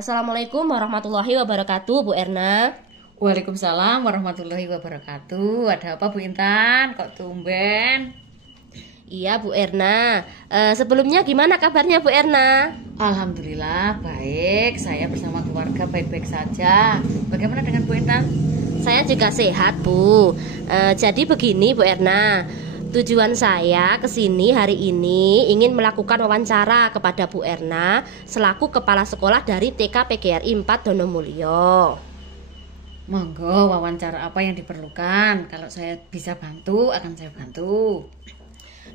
Assalamualaikum warahmatullahi wabarakatuh, Bu Erna. Waalaikumsalam warahmatullahi wabarakatuh. Ada apa Bu Intan? Kok tumben? Iya Bu Erna. Sebelumnya gimana kabarnya Bu Erna? Alhamdulillah baik. Saya bersama keluarga baik-baik saja. Bagaimana dengan Bu Intan? Saya juga sehat Bu. Jadi begini Bu Erna. Tujuan saya ke sini hari ini ingin melakukan wawancara kepada Bu Erna selaku kepala sekolah dari TK PGRI 4 Donomulyo. Monggo, wawancara apa yang diperlukan? Kalau saya bisa bantu, akan saya bantu.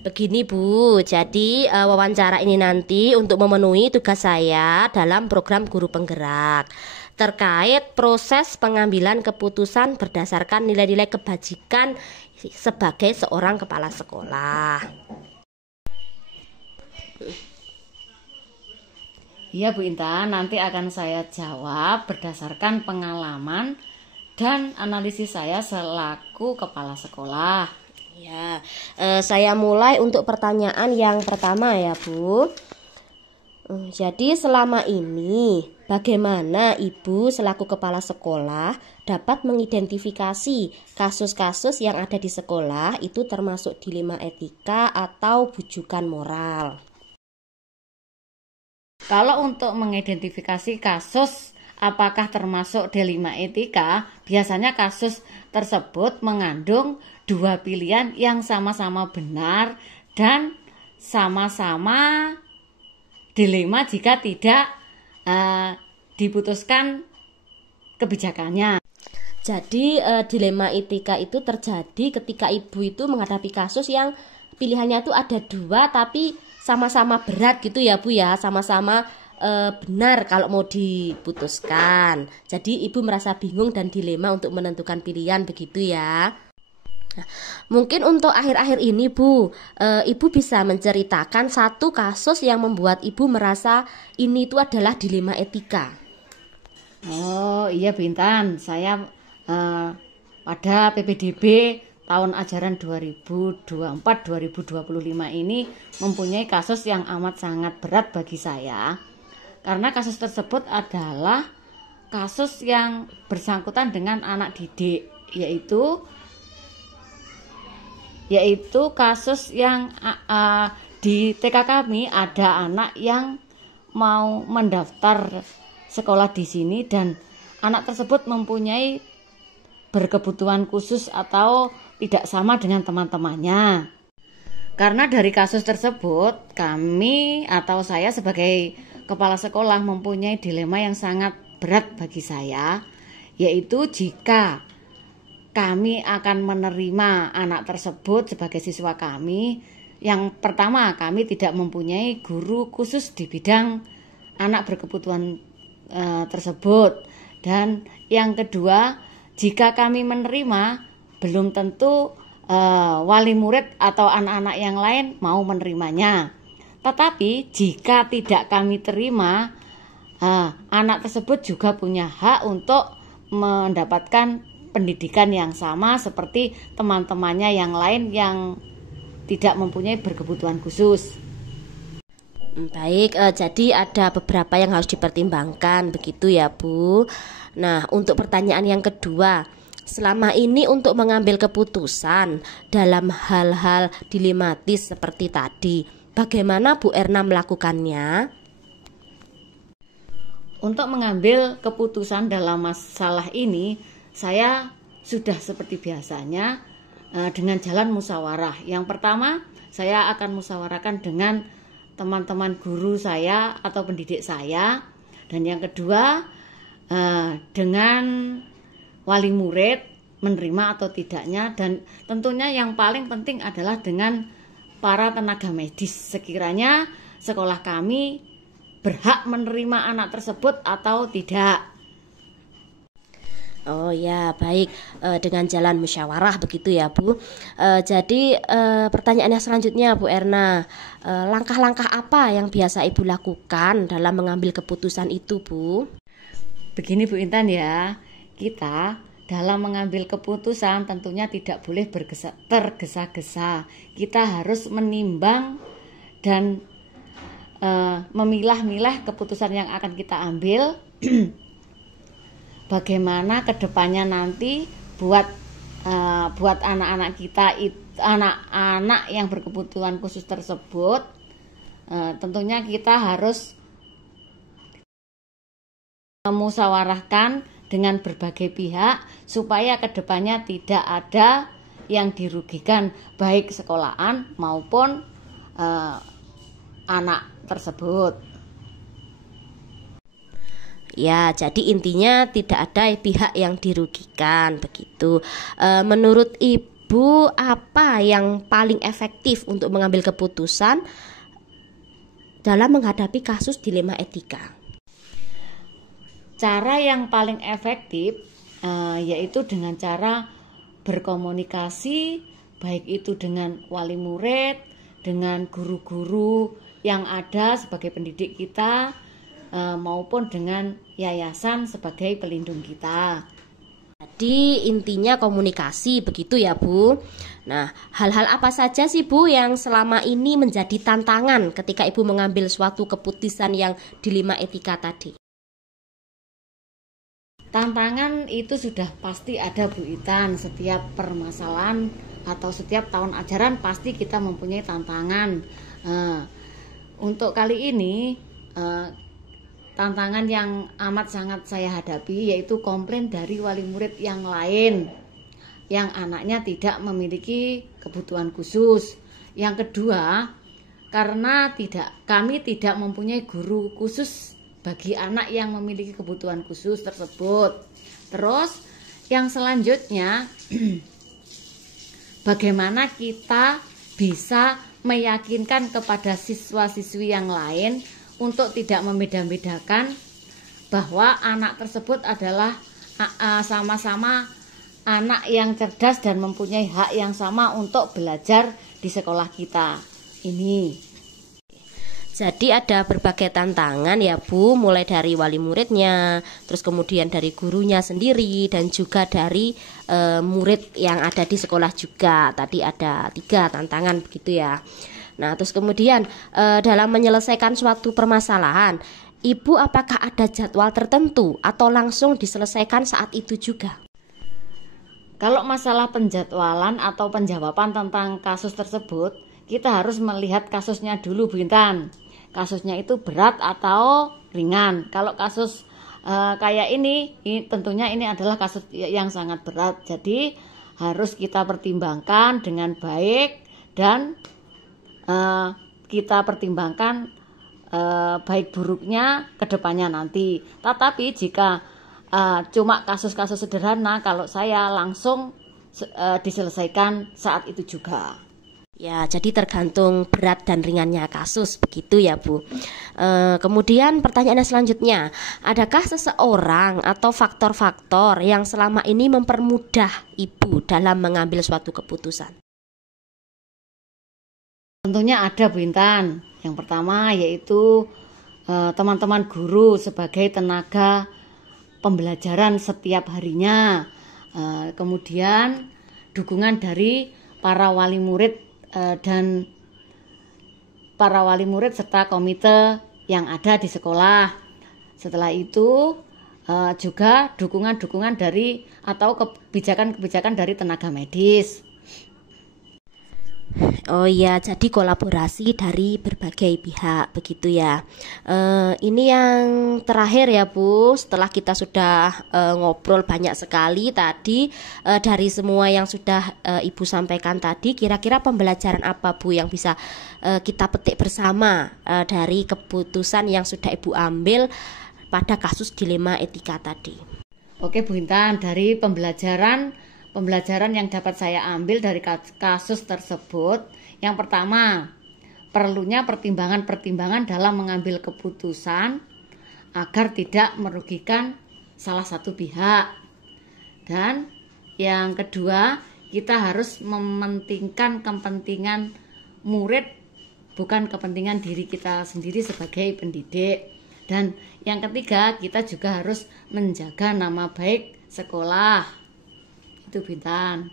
Begini Bu, jadi wawancara ini nanti untuk memenuhi tugas saya dalam program Guru Penggerak terkait proses pengambilan keputusan berdasarkan nilai-nilai kebajikan sebagai seorang kepala sekolah. Iya Bu Intan, nanti akan saya jawab berdasarkan pengalaman dan analisis saya selaku kepala sekolah. Ya, saya mulai untuk pertanyaan yang pertama ya Bu. Jadi selama ini bagaimana Ibu selaku kepala sekolah dapat mengidentifikasi kasus-kasus yang ada di sekolah itu termasuk dilema etika atau bujukan moral? Kalau untuk mengidentifikasi kasus apakah termasuk dilema etika, biasanya kasus tersebut mengandung dua pilihan yang sama-sama benar dan sama-sama dilema jika tidak diputuskan kebijakannya. Jadi dilema etika itu terjadi ketika Ibu itu menghadapi kasus yang pilihannya itu ada dua tapi sama-sama berat gitu ya Bu ya, sama-sama benar kalau mau diputuskan. Jadi Ibu merasa bingung dan dilema untuk menentukan pilihan begitu ya. Nah, mungkin untuk akhir-akhir ini Bu, Ibu bisa menceritakan satu kasus yang membuat Ibu merasa ini itu adalah dilema etika. Oh iya Bintan, saya pada PPDB tahun ajaran 2024-2025 ini mempunyai kasus yang amat sangat berat bagi saya. Karena kasus tersebut adalah kasus yang bersangkutan dengan anak didik, yaitu kasus yang di TK kami ada anak yang mau mendaftar sekolah di sini dan anak tersebut mempunyai berkebutuhan khusus atau tidak sama dengan teman-temannya. Karena dari kasus tersebut kami atau saya sebagai kepala sekolah mempunyai dilema yang sangat berat bagi saya, yaitu jika kami akan menerima anak tersebut sebagai siswa kami. Yang pertama, kami tidak mempunyai guru khusus di bidang anak berkebutuhan tersebut. Dan yang kedua, jika kami menerima, belum tentu wali murid atau anak-anak yang lain mau menerimanya. Tetapi jika tidak kami terima, anak tersebut juga punya hak untuk mendapatkan pendidikan yang sama seperti teman-temannya yang lain yang tidak mempunyai berkebutuhan khusus. Baik, jadi ada beberapa yang harus dipertimbangkan begitu ya Bu. Nah, untuk pertanyaan yang kedua, selama ini untuk mengambil keputusan dalam hal-hal dilematis seperti tadi, bagaimana Bu Erna melakukannya? Untuk mengambil keputusan dalam masalah ini, saya sudah seperti biasanya dengan jalan musyawarah. Yang pertama, saya akan musyawarahkan dengan teman-teman guru saya atau pendidik saya. Dan yang kedua, dengan wali murid menerima atau tidaknya. Dan tentunya yang paling penting adalah dengan para tenaga medis. Sekiranya sekolah kami berhak menerima anak tersebut atau tidak. Oh ya, baik, dengan jalan musyawarah begitu ya Bu. Jadi pertanyaan yang selanjutnya Bu Erna, langkah-langkah apa yang biasa Ibu lakukan dalam mengambil keputusan itu Bu? Begini Bu Intan ya, kita dalam mengambil keputusan tentunya tidak boleh tergesa-gesa. Kita harus menimbang dan memilah-milah keputusan yang akan kita ambil. Bagaimana kedepannya nanti buat anak-anak kita, anak-anak yang berkebutuhan khusus tersebut, tentunya kita harus memusyawarahkan dengan berbagai pihak supaya kedepannya tidak ada yang dirugikan, baik sekolahan maupun anak tersebut. Ya, jadi intinya tidak ada pihak yang dirugikan begitu. Menurut Ibu, apa yang paling efektif untuk mengambil keputusan dalam menghadapi kasus dilema etika? Cara yang paling efektif yaitu dengan cara berkomunikasi, baik itu dengan wali murid, dengan guru-guru yang ada sebagai pendidik kita, maupun dengan yayasan sebagai pelindung kita. Jadi intinya komunikasi begitu ya Bu. Nah, hal-hal apa saja sih Bu yang selama ini menjadi tantangan ketika Ibu mengambil suatu keputusan yang dilema etika tadi? Tantangan itu sudah pasti ada Bu Itan. Setiap permasalahan atau setiap tahun ajaran pasti kita mempunyai tantangan. Untuk kali ini tantangan yang amat sangat saya hadapi yaitu komplain dari wali murid yang lain yang anaknya tidak memiliki kebutuhan khusus. Yang kedua, karena kami tidak mempunyai guru khusus bagi anak yang memiliki kebutuhan khusus tersebut. Terus yang selanjutnya bagaimana kita bisa meyakinkan kepada siswa-siswi yang lain untuk tidak membeda-bedakan bahwa anak tersebut adalah sama-sama anak yang cerdas dan mempunyai hak yang sama untuk belajar di sekolah kita ini. Jadi ada berbagai tantangan ya Bu, mulai dari wali muridnya, terus kemudian dari gurunya sendiri, dan juga dari murid yang ada di sekolah juga. Tadi ada 3 tantangan begitu ya. Nah, terus kemudian dalam menyelesaikan suatu permasalahan, Ibu apakah ada jadwal tertentu atau langsung diselesaikan saat itu juga? Kalau masalah penjadwalan atau penjawaban tentang kasus tersebut, kita harus melihat kasusnya dulu Bu Intan. Kasusnya itu berat atau ringan. Kalau kasus kayak ini tentunya ini adalah kasus yang sangat berat. Jadi harus kita pertimbangkan dengan baik dan kita pertimbangkan baik buruknya ke depannya nanti. Tetapi jika cuma kasus-kasus sederhana, kalau saya langsung diselesaikan saat itu juga. Ya, jadi tergantung berat dan ringannya kasus begitu ya Bu. Kemudian pertanyaan selanjutnya, adakah seseorang atau faktor-faktor yang selama ini mempermudah Ibu dalam mengambil suatu keputusan? Tentunya ada Bu Intan. Yang pertama yaitu teman-teman guru sebagai tenaga pembelajaran setiap harinya. Kemudian dukungan dari para wali murid dan para wali murid serta komite yang ada di sekolah. Setelah itu juga dukungan-dukungan dari atau kebijakan-kebijakan dari tenaga medis. Oh iya, jadi kolaborasi dari berbagai pihak begitu ya. Ini yang terakhir ya Bu, setelah kita sudah ngobrol banyak sekali tadi dari semua yang sudah Ibu sampaikan tadi, kira-kira pembelajaran apa Bu yang bisa kita petik bersama dari keputusan yang sudah Ibu ambil pada kasus dilema etika tadi? Oke Bu Intan, dari pembelajaran yang dapat saya ambil dari kasus tersebut, yang pertama, perlunya pertimbangan-pertimbangan dalam mengambil keputusan agar tidak merugikan salah satu pihak. Dan yang kedua, kita harus mementingkan kepentingan murid, bukan kepentingan diri kita sendiri sebagai pendidik. Dan yang ketiga, kita juga harus menjaga nama baik sekolah. Itu Bintan.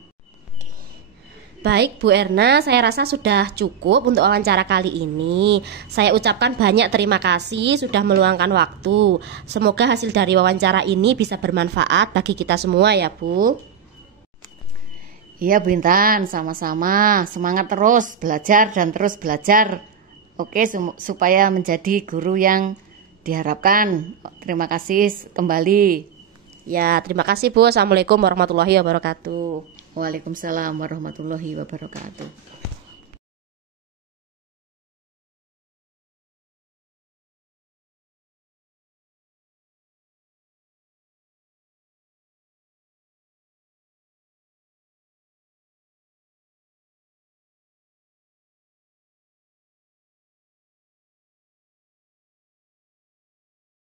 Baik Bu Erna, saya rasa sudah cukup untuk wawancara kali ini. Saya ucapkan banyak terima kasih sudah meluangkan waktu. Semoga hasil dari wawancara ini bisa bermanfaat bagi kita semua ya Bu. Iya Bu Intan, sama-sama. Semangat terus belajar dan terus belajar. Oke, supaya menjadi guru yang diharapkan. Terima kasih kembali. Ya, terima kasih Bu. Assalamualaikum warahmatullahi wabarakatuh. Waalaikumsalam warahmatullahi wabarakatuh.